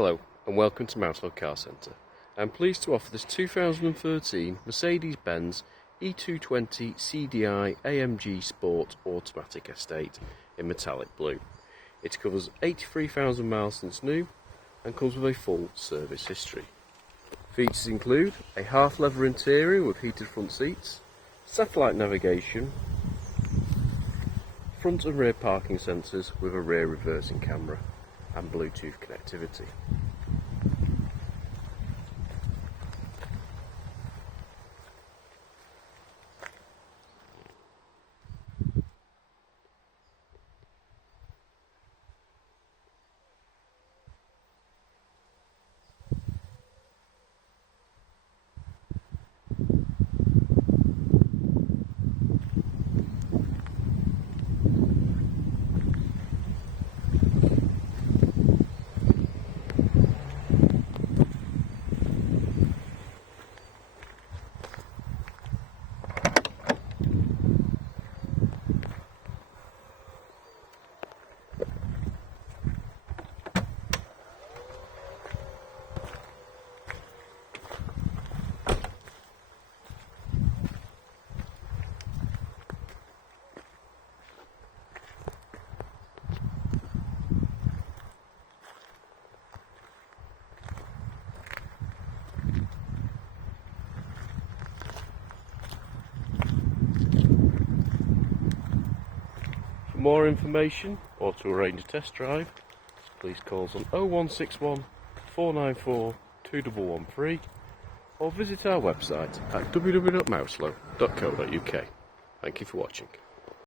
Hello and welcome to Mouselow Car Centre. I am pleased to offer this 2013 Mercedes-Benz E220 CDI AMG Sport Automatic Estate in metallic blue. It covers 83,000 miles since new and comes with a full service history. Features include a half leather interior with heated front seats, satellite navigation, front and rear parking sensors with a rear reversing camera and Bluetooth connectivity. For more information or to arrange a test drive, please call us on 0161 494 2113 or visit our website at www.mouselow.co.uk. Thank you for watching.